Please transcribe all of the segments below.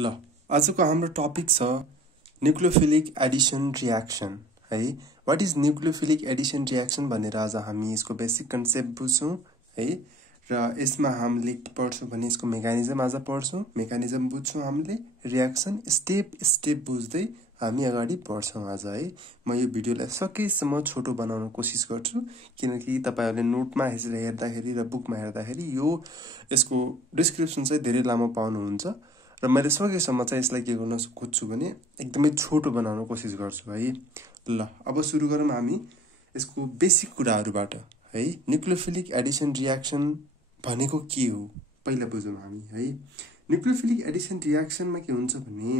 ल आजको हाम्रो टपिक छ न्यूक्लियोफिलिक एडिसन रियाक्सन है। What is nucleophilic Edison reaction भनेर आज हामी यसको बेसिक कन्सेप्ट बुझ्छौं है। र यसमा हामीले पढ्छौं भने यसको मेकानिजम आज पढ्छौं, मेकानिजम बुझ्छौं हामीले, रियाक्सन स्टेप स्टेप बुझ्दै हामी अगाडि बढ्छौं आज है। म यो भिडियोलाई सकेसम्म छोटो बनाउन कोसिस गर्छु किनकि तपाईहरुले नोटमा हेर्दाखेरि र बुकमा हेर्दाखेरि यसको डिस्क्रिप्सन चाहिँ धेरै लामो पाउनुहुन्छ र मैले सकेसम्म चाहिँ यसलाई के गर्न खोज्छु भने एकदमै छोटो बनाउन कोसिस गर्छु है। ल अब सुरु गरौँ हामी यसको बेसिक कुराहरुबाट है। न्यूक्लियोफिलिक एडिसन रियाक्सन भनेको के हो पहिला बुझौँ हामी है। न्यूक्लियोफिलिक एडिसन रियाक्सनमा के हुन्छ भने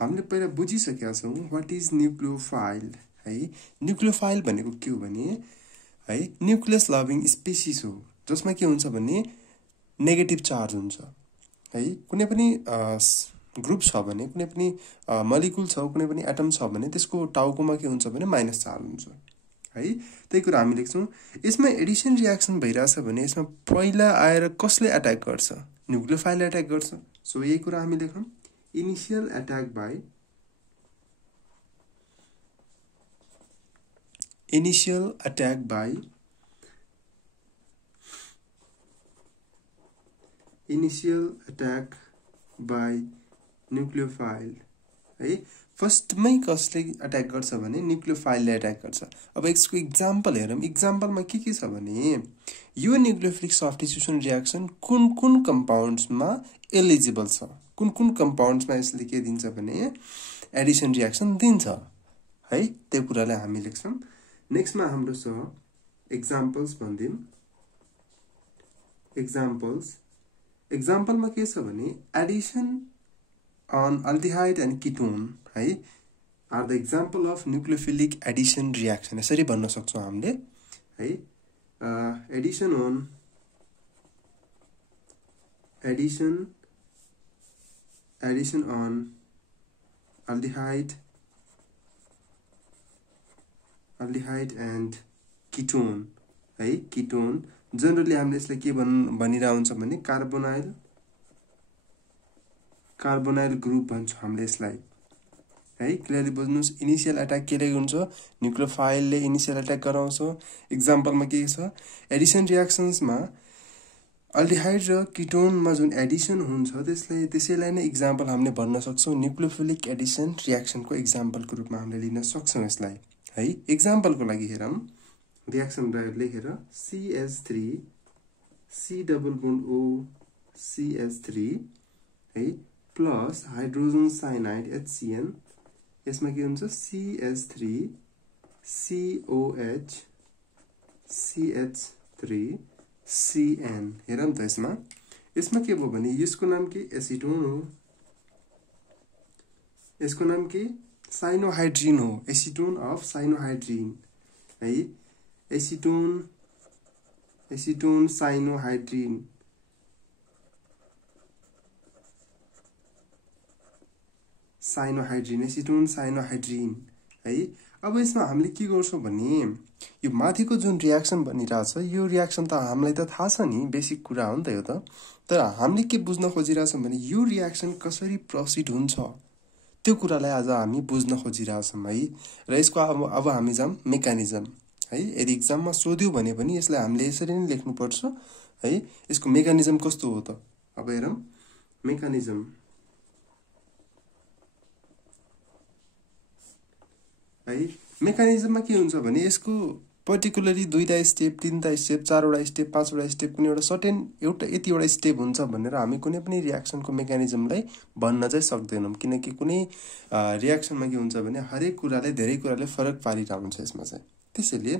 हामीले पहिला बुझिसकेका छौं व्हाट इज न्यूक्लियोफाइल है। न्यूक्लियोफाइल भनेको के हो भने है न्यूक्लियस लभिङ स्पेसिस हो जसमा के हुन्छ भने नेगेटिभ चार्ज हुन्छ है। कुनै पनि ग्रुप छ भने, कुनै पनि मोलिक्युल छ, कुनै पनि एटम छ भने त्यसको टाउकोमा के हुन्छ भने माइनस चार्ज हुन्छ है। त्यही कुरा हामी लेख्छौं। यसमा एडिसन रियाक्सन भइराछ भने यसमा पहिला आएर कसले अट्याक गर्छ? न्यूक्लियोफाइल अट्याक गर्छ। सो यही कुरा हामी लेखौं। इनिशियल अट्याक बाइ न्यूक्लियोफाइल है। फर्स्टमै कसले अट्याक गर्छ भने न्यूक्लियोफाइलले अट्याक गर्छ। अब यसको एक्जाम्पल हेरौं। एक्जाम्पलमा के छ भने यो न्यूक्लियोफिलिक सब्स्टिट्युसन रियाक्सन कुन कम्पाउन्ड्समा एलिजिबल छ, कुन कम्पाउन्ड्समा यसले के दिन्छ भने एडिसन रियाक्सन दिन्छ है। त्यो कुरालाई हामी लेख्छौं। नेक्स्टमा हाम्रो छ एक्जाम्पल्स भन्दिम। एक्जाम्पलमा के छ भने Edison on aldehyde and ketone है are the example of nucleophilic addition reaction यसरी भन्न सक्छौं हामीले है। addition on aldehyde and ketone है। ketone जनरली हामीले यसलाई के भनिरा हुन्छ भने कार्बोनाइल ग्रुप भन्छौं हामीले यसलाई है। क्लियरली बुझ्नुस्। इनिशियल अट्याक केले हुन्छ? न्यूक्लियोफाइलले इनिशियल अट्याक गराउँछ। एक्जाम्पलमा के छ? एडिसन रियाक्सन्समा अल्डिहाइड र कीटोनमा जुन एडिसन हुन्छ त्यसैलाई नै एक्जाम्पल हामीले भन्न सक्छौं। न्यूक्लियोफिलिक एडिसन रियाक्सनको एक्जाम्पलको रूपमा हामीले लिन सक्छौं यसलाई है। एक्जाम्पलको लागि हेरौं। रियाक्सन डायग्राम लेखेर CH3 C double bond O CH3 है प्लस हाइड्रोजन साइनाइड HCN यसमा के हुन्छ CH3 COH CH3 CN हेरौं त यसमा के भयो भने यसको नाम के एसिटोन हो, यसको नाम के साइनोहाइड्रिन हो। एसिटोन अफ साइनोहाइड्रिन है। एसिटोन साइनोहाइड्रिन एसिटोन साइनोहाइड्रिन है। अब यसमा हामीले के गर्छौं भने यो माथिको जुन रियाक्सन बनिराछ यो रियाक्सन त हामीलाई त थाहा छ नि, बेसिक कुरा हो नि त यो त। तर हामीले के बुझ्न खोजिराछौं भने यो रियाक्सन कसरी प्रोसिड हुन्छ त्यो कुरालाई आज हामी बुझ्न खोजिराछौं है। र यसको अब हामी जाम मेकानिजम है। यदि एक्जाममा सोध्यो भने पनि यसलाई हामीले यसरी नै लेख्नु पर्छ है। यसको मेकानिजम कस्तो हो त? अब हेरौं मेकानिजम है। मेकानिजममा के हुन्छ भने यसको पर्टिकुलरली 2टा स्टेप, 3टा स्टेप, 4वटा स्टेप, 5वटा स्टेप, कुनै एउटा सर्टेन यतिवटा स्टेप हुन्छ भनेर हामी कुनै पनि रियाक्सनको मेकानिजमलाई भन्न चाहिँ सक्दैनौं किनकि कुनै रियाक्सनमा के हुन्छ भने हरेक कुराले धेरै कुराले फरक पारिरा हुन्छ यसमा चाहिँ। त्यसैले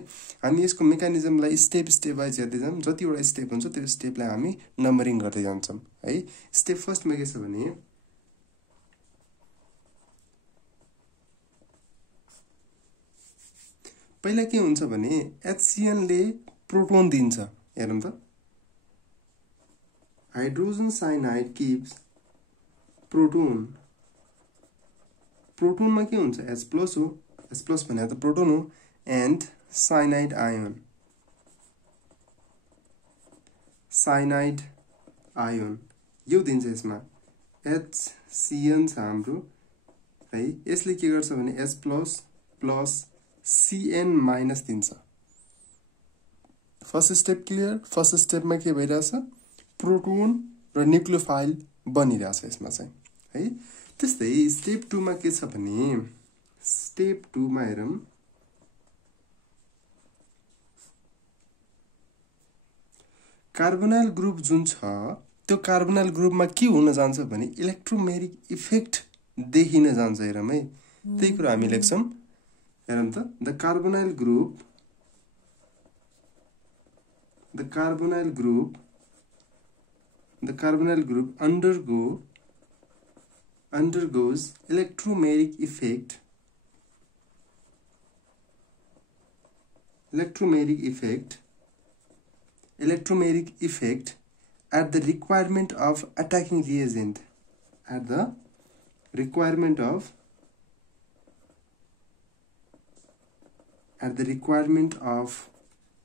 हामी यसको मेकानिजमलाई स्टेप वाइज हेर्दै जाम। जतिवटा स्टेप हुन्छ त्यो स्टेपलाई हामी नम्बरिङ गर्दै जान्छौं है। स्टेप फर्स्टमा के छ भने पहिला के हुन्छ भने HCN ले प्रोटोन दिन्छ। हेरौं त हाइड्रोजन साइनाइड गिव्स प्रोटोन। प्रोटोनमा के हुन्छ H+ हो, H+ भने त प्रोटोन हो एन्ड साइनाइड आयन यो दिन्छ यसमा HCN छ हाम्रो है। यसले के गर्छ भने H प्लस CN माइनस दिन्छ। First step clear. फर्स्ट स्टेपमा के भइरहेछ, प्रोटोन र न्यूक्लियोफाइल बनिरहेछ यसमा चाहिँ है। त्यस्तै स्टेप 2 मा के छ भने, स्टेप 2 मा हेरौं, कार्बोनाइल ग्रुप जुन छ त्यो कार्बोनाइल ग्रुपमा के हुन जान्छ भने इलेक्ट्रोमेरिक इफेक्ट देखिन जान्छ। हेरौं है, त्यही कुरा हामी लेख्छौं। हेरौं त, the carbonyl group undergoes electromeric effect at the requirement of attacking reagent, at the requirement of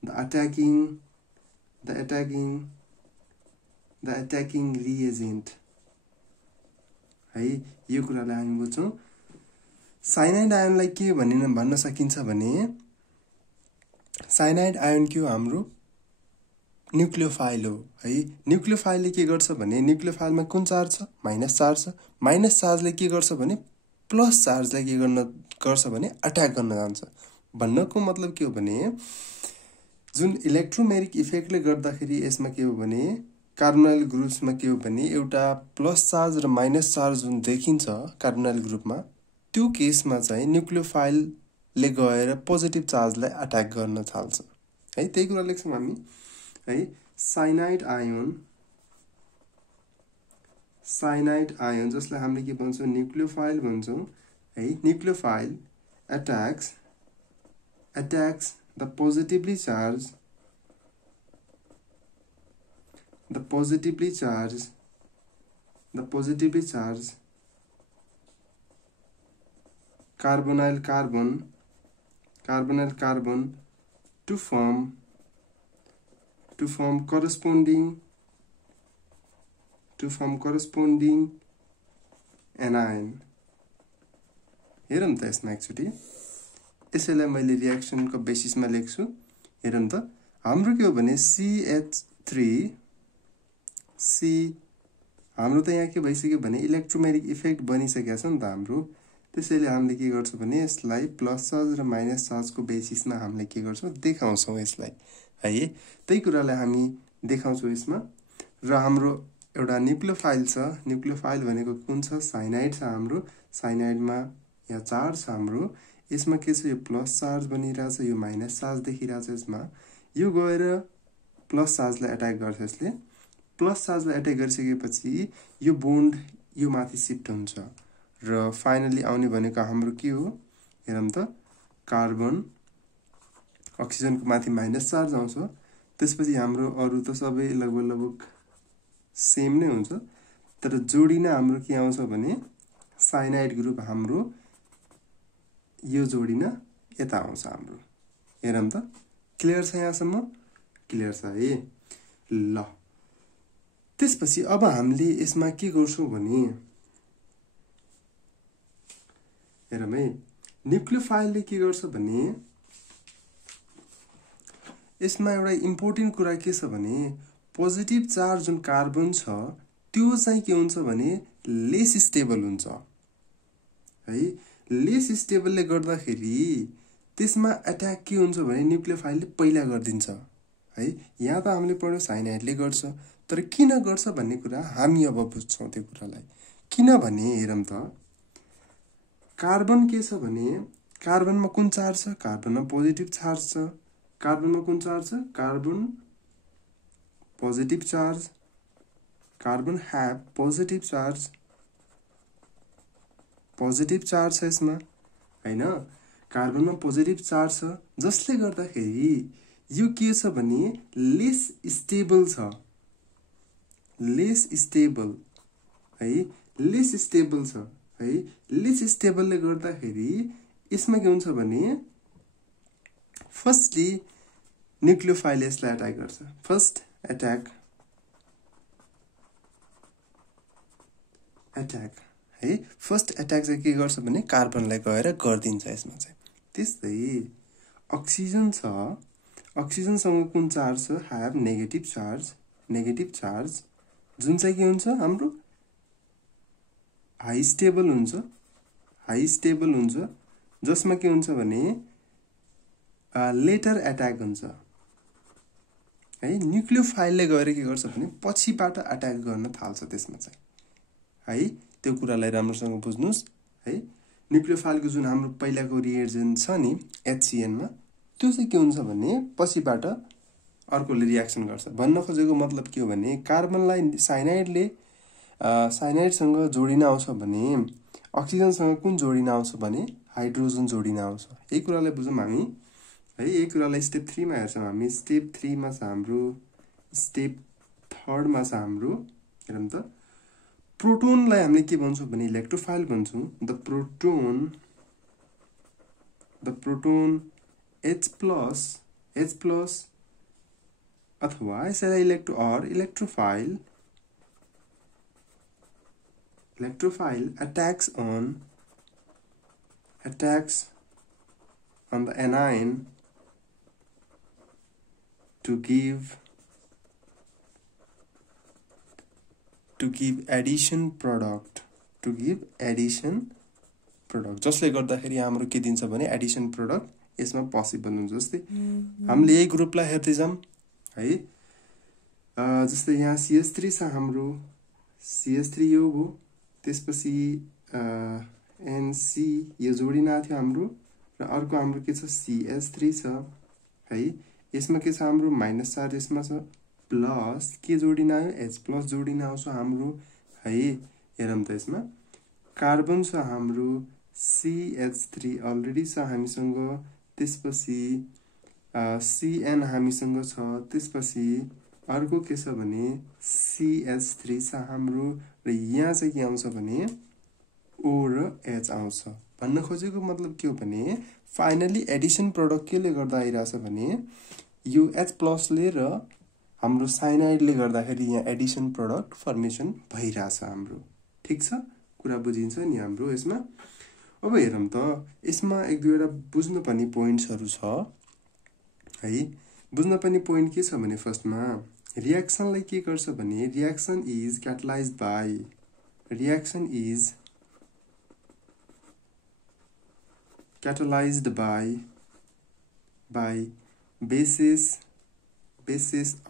the attacking reagent है। यो कुरालाई हामी बुझ्छौं। साइनाइड आयनलाई के भन्न सकिन्छ भने, साइनाइड आयन के हो, हाम्रो न्यूक्लियोफाइल हो है। न्यूक्लियोफाइलले के गर्छ भने, न्यूक्लियोफाइलमा कुन चार्ज छ, माइनस चार्ज छ। माइनस चार्जले के गर्छ भने प्लस चार्जलाई के गर्छ भने अट्याक गर्न जान्छ। भन्नको मतलब के हो भने, जुन इलेक्ट्रोमेरिक इफेक्टले गर्दाखेरि यसमा के हो भने, कार्बोनाइल ग्रुप्समा के हो भने एउटा प्लस चार्ज र माइनस चार्ज जुन देखिन्छ कार्बोनाइल ग्रुपमा, त्यो केसमा चाहिँ न्यूक्लियोफाइलले गएर पोजिटिभ चार्जलाई अट्याक गर्न थाल्छ है। त्यही कुरा लेख्छौं हामी है। साइनाइड आयन जसलाई हामीले के भन्छौं, न्यूक्लियोफाइल भन्छौं है। Nucleophile attacks the positively charged carbonyl carbon to form corresponding anion। हेरौं त यसमा एकचोटी, यसैलाई मैले रिएक्सनको बेसिसमा लेख्छु। हेरौं त, हाम्रो के हो भने CH3C, हाम्रो त यहाँ के भइसक्यो भने इलेक्ट्रोमेरिक इफेक्ट बनिसकेको छ नि त हाम्रो। त्यसैले हामीले के गर्छौं भने यसलाई प्लस चार्ज र माइनस चार्जको बेसिसमा हामीले के गर्छौं, देखाउँछौं यसलाई है। त्यही कुरालाई हामी देखाउँछौं यसमा। र हाम्रो एउटा न्यूक्लियोफाइल छ। न्यूक्लियोफाइल भनेको कुन छ, साइनाइड छ हाम्रो। साइनाइडमा यहाँ चार्ज छ हाम्रो। यसमा के छ, यो प्लस चार्ज बनिरहेछ, यो माइनस चार्ज देखिरहेछ यसमा। यो गएर प्लस चार्जलाई अट्याक गर्छ। यसले प्लस चार्जलाई अट्याक गरिसकेपछि यो बोन्ड यो माथि शिफ्ट हुन्छ र फाइनली आउने भनेको हाम्रो के हो, हेरौं त, कार्बन, अक्सिजनको माथि माइनस चार्ज आउँछ। त्यसपछि हाम्रो अरु त सबै लगभग सेम नै हुन्छ, तर जोडिन हाम्रो के आउँछ भने साइनाइड ग्रुप हाम्रो यो जोडिन यता आउँछ हाम्रो। हेरौं त, क्लियर छ यहाँसम्म? क्लियर छ है। ल, त्यसपछि अब हामीले यसमा के गर्छौं भने, हेरौं है, न्यूक्लियोफाइलले के गर्छ भने यसमा एउटा इम्पोर्टेन्ट कुरा के छ भने, पोजिटिभ चार्ज जुन कार्बन छ त्यो चाहिँ के हुन्छ भने लेस स्टेबल हुन्छ है। लेस स्टेबलले गर्दाखेरि त्यसमा अट्याक के हुन्छ भने न्यूक्लियोफाइलले पहिला गर्दिन्छ है। यहाँ त हामीले पढ्यो साइनाइडले गर्छ, तर किन गर्छ भन्ने कुरा हामी अब बुझ्छौं त्यो कुरालाई। किनभने हेरौं त, कार्बन के छ भने, कार्बनमा कुन चार्ज छ, कार्बनमा पोजिटिभ चार्ज छ। कार्बनमा कुन चार्ज छ, carbon positive charge. Carbon have positive charge छ यसमा हैन। कार्बनमा पोजिटिभ चार्ज छ, जसले गर्दाखेरि यो के छ भने लेस स्टेबल छ। लेस स्टेबल छ है। लेस स्टेबलले गर्दाखेरि यसमा के हुन्छ भने फर्स्टली न्यूक्लियोफाइल यसलाई अट्याक गर्छ। फर्स्ट अट्याक एट्याक है फर्स्ट एट्याक चाहिँ के गर्छ भने कार्बनलाई गएर गर्दिन्छ यसमा चाहिँ। त्यस्तै अक्सिजन छ, अक्सिजनसँग कुन चार्ज छ ह्याभ नेगेटिभ चार्ज जुन चाहिँ के हुन्छ हाम्रो हाई स्टेबल हुन्छ जसमा के हुन्छ भने लेटर एट्याक हुन्छ है। न्युक्लियोफाइलले गएर के गर्छ भने पछिबाट अट्याक गर्न थाल्छ त्यसमा चाहिँ है। त्यो कुरालाई राम्रोसँग बुझ्नुस् है। न्युक्लियोफाइलको जुन हाम्रो पहिलाको रिएजेन्ट छ नि HCN मा त्यो चाहिँ के हुन्छ भने पछिबाट अर्कोले रियाक्सन गर्छ। भन्न खोजेको मतलब के हो भने कार्बनलाई साइनाइडसँग जोडिन आउँछ भने अक्सिजनसँग कुन जोडिन आउँछ भने हाइड्रोजन जोडिन आउँछ। यही कुरालाई बुझौँ हामी है। यही कुरालाई स्टेप 3 मा हेर्छौँ हामी। स्टेप 3 मा छ हाम्रो, स्टेप 3 मा छ हाम्रो हेरौँ त। प्रोटोनलाई हामीले के भन्छौँ भने इलेक्ट्रोफाइल भन्छौँ। द प्रोटोन H+ अथवा यसलाई electrophile attacks on the anion to give addition product जसले गर्दाखेरि हाम्रो के दिन्छ भने एडिसन प्रोडक्ट यसमा पोसिबल हुन्छ। जस्तै हामीले यही ग्रुपलाई हेर्दै जाम है। जस्तै यहाँ CH3 छ हाम्रो, CH3 यो हो, त्यसपछि NC यो जोडिन आएको थियो हाम्रो र अर्को हाम्रो के छ CH3 छ है। यसमा के छ हाम्रो माइनस चार्ज, यसमा छ प्लस के जोडिन आयो H+ जोडिन आउँछ हाम्रो है। हेरौँ त यसमा कार्बन छ हाम्रो CH3 अलरेडी छ हामीसँग, त्यसपछि CN हामीसँग छ, त्यसपछि अर्को के छ भने CH3 छ हाम्रो र यहाँ चाहिँ के आउँछ भने O र H आउँछ। भन्न खोजेको मतलब के हो भने फाइनली एडिसन प्रोडक्ट केले गर्दा आइरहेछ भने यो H+ ले र हाम्रो साइनाइडले गर्दाखेरि यहाँ एडिसन प्रोडक्ट फर्मेसन भइरहेछ हाम्रो। ठीक छ, कुरा बुझिन्छ नि हाम्रो यसमा। अब हेरौँ त यसमा एक दुईवटा बुझ्नुपर्ने पोइन्ट्सहरू छ है। बुझ्नुपर्ने पोइन्ट के छ भने फर्स्टमा रियाक्सनलाई के गर्छ भने reaction is catalyzed by bases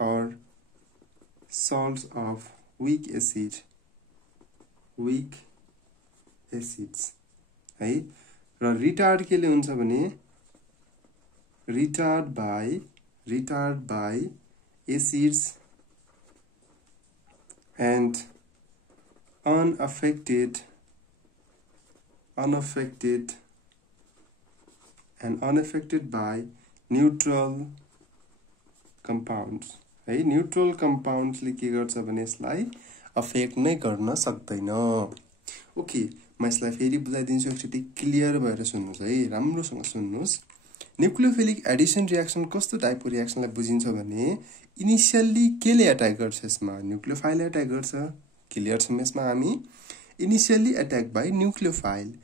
or salts of weak acids है। र रिटार्ड केले हुन्छ भने retard by acids and unaffected by neutral compounds है। न्यूट्रल कम्पाउन्ड्सले के गर्छ भने यसलाई अफेक्ट नै गर्न सक्दैन। ओके, म यसलाई फेरि बुझाइदिन्छु, एकचोटि क्लियर भएर सुन्नुहोस् है, राम्रोसँग सुन्नुहोस्। न्युक्लियोफिलिक एडिसन रियाक्सन कस्तो टाइपको रियाक्सनलाई बुझिन्छ भने इनिसियल्ली केले एट्याक गर्छ यसमा न्युक्लियोफाइल एट्याक गर्छ। क्लियर छौँ यसमा हामी। Initially attack by nucleophile,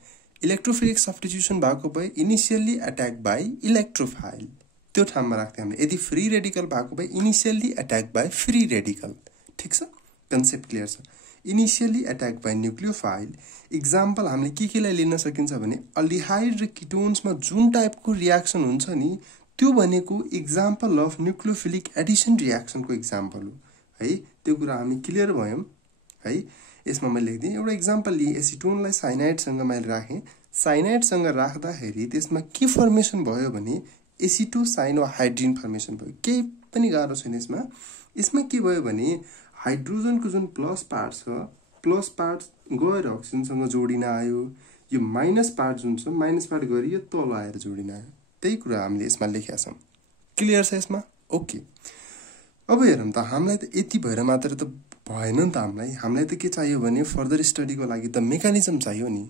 electrophilic substitution भएको भए इनिसियल्ली एट्याक बाई इलेक्ट्रोफाइल, त्यो ठाउँमा राख्थ्यौँ हामीले। यदि फ्री रेडिकल भएको भए initially attack by free radical. ठिक छ, कन्सेप्ट क्लियर छ। इनिसियल्ली एट्याक बाई न्युक्लियोफाइल इक्जाम्पल हामीले केलाई लिन सकिन्छ भने अल्डिहाइड र किटोन्समा जुन टाइपको रियाक्सन हुन्छ नि त्यो भनेको इक्जाम्पल अफ न्युक्लियोफिलिक एडिसन रियाक्सनको इक्जाम्पल हो है। त्यो कुरा हामी क्लियर भयौँ है। यसमा मैले लेखिदिएँ एउटा इक्जाम्पल लिएँ, एसिटोनलाई साइनाइडसँग मैले राखेँ। साइनाइडसँग राख्दाखेरि त्यसमा के फर्मेसन भयो भने एसिटोसाइन वा हाइड्रिन फर्मेसन भयो। केही पनि गाह्रो छैन यसमा। यसमा के भयो भने हाइड्रोजनको जुन प्लस पार्ट छ, प्लस पार्ट गएर अक्सिजनसँग जोडिन आयो। यो माइनस पार्ट जुन छ, माइनस पार्ट गएर यो तल आएर जोडिन आयो। त्यही कुरा हामीले यसमा लेखेका छौँ। क्लियर छ यसमा? ओके, अब हेरौँ त हामीलाई त यति भएर मात्र त भएन नि त। हामीलाई त के चाहियो भने फर्दर स्टडीको लागि त मेकानिजम चाहियो नि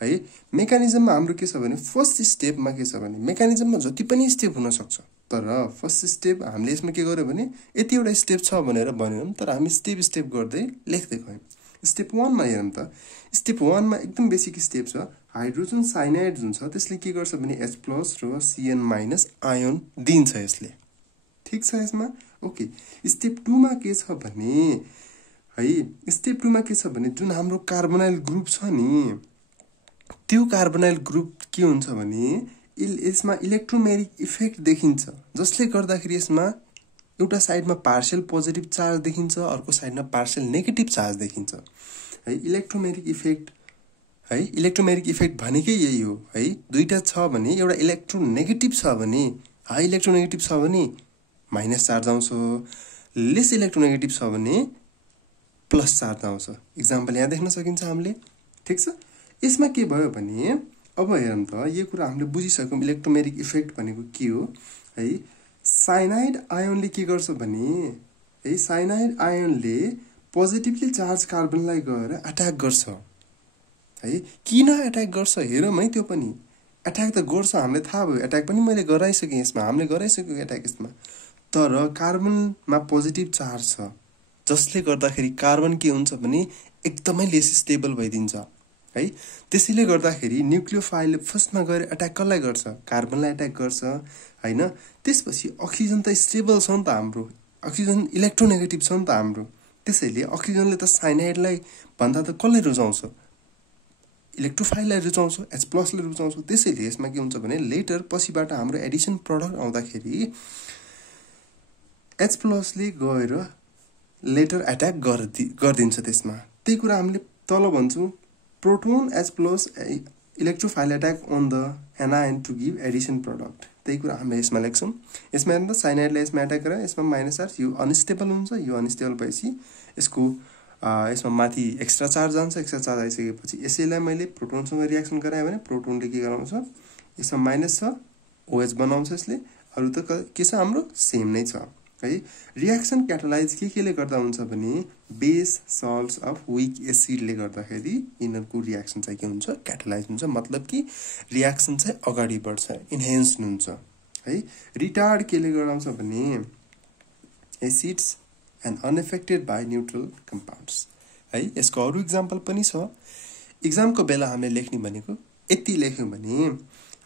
है। मेकानिजममा हाम्रो के छ भने फर्स्ट स्टेपमा के छ भने मेकानिजममा जति पनि स्टेप हुनसक्छ, तर फर्स्ट स्टेप हामीले यसमा के गर्यो भने यतिवटा स्टेप छ भनेर भनेनौँ, तर हामी स्टेप गर्दै लेख्दै गयौँ। स्टेप 1 मा हेरौँ त स्टेप 1 मा एकदम बेसिक स्टेप छ हाइड्रोजन साइनाइड जुन छ त्यसले के गर्छ भने H+ र Cn- आयोन दिन्छ यसले ठीक छ यसमा ओके स्टेप 2 मा के छ भने है स्टेप 2 मा के छ भने जुन हाम्रो कार्बोनाइल ग्रुप छ नि त्यो कार्बोनाइल ग्रुप के हुन्छ भने यसमा इलेक्ट्रोमेरिक इफेक्ट देखिन्छ जसले गर्दाखेरि यसमा एउटा साइडमा पार्शियल पोजिटिभ चार्ज देखिन्छ अर्को साइडमा पार्शियल नेगेटिभ चार्ज देखिन्छ है इलेक्ट्रोमेरिक इफेक्ट भनेकै यही हो है दुईटा छ भने एउटा इलेक्ट्रोनेगेटिभ छ भने हाई इलेक्ट्रोनेगेटिभ छ भने माइनस चार्ज आउँछ लेस इलेक्ट्रोनेगेटिभ छ भने प्लस चार्ज आउँछ एक्जाम्पल यहाँ देख्न सकिन्छ हामीले ठीक छ यसमा के भयो भने अब हेरौँ त यो कुरा हामीले बुझिसक्यौं इलेक्ट्रोमेरिक इफेक्ट भनेको के हो है साइनाइड आयोनले के गर्छ भने है साइनाइड आयोनले पोजिटिभली चार्ज कार्बनलाई गएर अट्याक गर्छ है किन अट्याक गर्छ हेरौँ है त्यो पनि अट्याक त गर्छ हामीलाई थाहा भयो अट्याक पनि मैले गराइसकेँ यसमा हामीले गराइसक्यौं अट्याक यसमा तर कार्बनमा पोजिटिभ चार्ज छ जसले गर्दाखेरि कार्बन के हुन्छ भने एकदमै लेस स्टेबल भइदिन्छ है त्यसैले गर्दाखेरि न्यूक्लियोफाइलले फर्स्टमा गएर अट्याक कसलाई गर्छ कार्बनलाई अट्याक गर्छ हैन त्यसपछि अक्सिजन त स्टेबल छ नि त हाम्रो अक्सिजन इलेक्ट्रोनेगेटिभ छ नि त हाम्रो त्यसैले अक्सिजनले त साइनाइडलाई भन्दा त कसलाई रुचाउँछ इलेक्ट्रोफाइललाई रुचाउँछ H+ ले रुचाउँछ त्यसैले यसमा के हुन्छ भने लेटर पछिबाट हाम्रो एडिसन प्रोडक्ट आउँदाखेरि H+ ले गएर लेटर अट्याक गर्दिन्छ त्यसमा त्यही कुरा हामीले तल भन्छौं proton H+ electrophile attack on the anion to give addition product त्यही कुरा हामीले यसमा लेख्छौं यसमा हेर्नु त साइनाइडले यसमा अट्याक गरे यसमा माइनस चार्ज यो अनस्टेबल हुन्छ यो अनस्टेबल भएपछि यसको यसमा माथि एक्स्ट्रा चार्ज जान्छ एक्स्ट्रा चार्ज आइसकेपछि यसैलाई मैले प्रोटोनसँग रिएक्सन गराएँ भने प्रोटोनले के गराउँछ यसमा माइनस छ OH बनाउँछ यसले अरु त के छ हाम्रो सेम नै छ है रिएक्सन क्याटालाइज केले गर्दा हुन्छ भने बेस सल्ट्स अफ वीक एसिडले गर्दाखेरि यिनीहरुको रिएक्सन चाहिँ के हुन्छ क्याटालाइज हुन्छ मतलब कि रिएक्सन चाहिँ अगाडि बढ्छ इन्हान्स हुन्छ है रिटार्ड केले गराउँछ भने acids and unaffected by neutral compounds है यसको अरु एक्जाम्पल पनि छ एक्जामको बेला हामीले लेख्ने भनेको यति लेख्यौं भने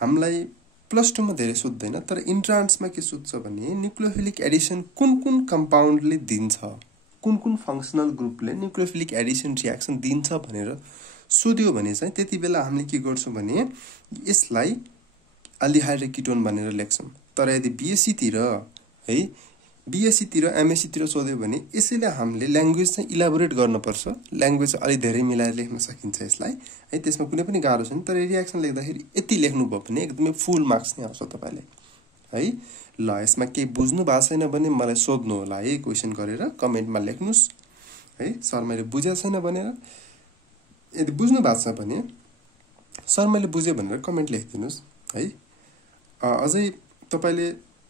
हामीलाई +2 मा धेरै सोध्दैन तर इन्ट्रान्समा के सोध्छ भने न्यूक्लियोफिलिक एडिसन कुन कम्पाउन्डले दिन्छ कुन फंक्शनल ग्रुपले न्यूक्लियोफिलिक एडिसन रिएक्सन दिन्छ भनेर सोध्यो भने चाहिँ त्यति बेला हामीले के गर्छौं भने यसलाई अल्डिहाइड र किटोन भनेर लेख्छौं तर यदि बीएससी तिर है बीएससी तिर एमएससी तिर सोध्यो भने यसैले हामीले ल्याङ्ग्वेज चाहिँ इलाबोरेट गर्न पर्छ ल्याङ्ग्वेज अलि धेरै मिलाएर लेख्न सकिन्छ यसलाई है त्यसमा कुनै पनि गाह्रो छैन तर रिएक्सन लेख्दाखेरि यति लेख्नु भयो भने एकदमै फुल मार्क्स नै आउँछ तपाईले है ल यसमा के बुझ्नु भएको छैन भने मलाई सोध्नु होला है क्वेशन गरेर कमेन्टमा लेख्नुस् है सर मैले बुझेको छैन भनेर यदि बुझ्नु भएको छ भने सर मैले बुझे भनेर कमेन्ट लेखिदिनुस् है अझै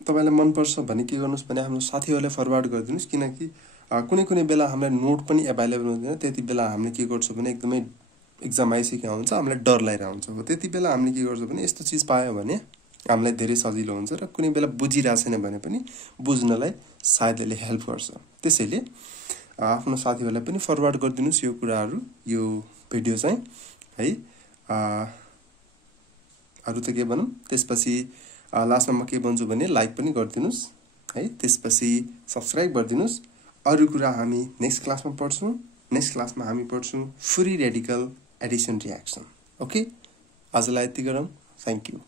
तपाईलाई मन पर्छ भने के गर्नुस् भने आफ्नो साथीहरुलाई फरवर्ड गरिदिनुस् किनकि कुनै बेला हामीलाई नोट पनि अवेलेबल हुँदैन त्यति बेला हामीले के गर्छौं भने एकदमै एक्जाम आइसकेको हुन्छ हामीलाई डर लागिरहेको हुन्छ हो त्यति बेला हामीले के गर्छौं भने यस्तो चीज पायो भने हामीलाई धेरै सजिलो हुन्छ र कुनै बेला बुझिरा छैन भने पनि बुझ्नलाई सायद यसले हेल्प गर्छ त्यसैले आफ्नो साथीहरुलाई पनि फरवर्ड गरिदिनुस् यो कुराहरु यो भिडियो चाहिँ है अरु त के भनौं त्यसपछि लास्टमा म के भन्छु भने लाइक पनि गरिदिनुस् है त्यसपछि सब्स्क्राइब गरिदिनुस् अरु कुरा हामी नेक्स्ट क्लासमा पढ्छौं नेक्स्ट क्लासमा हामी पढ्छौं free radical addition reaction okay आजलाई यति गरौँ थ्यांक यू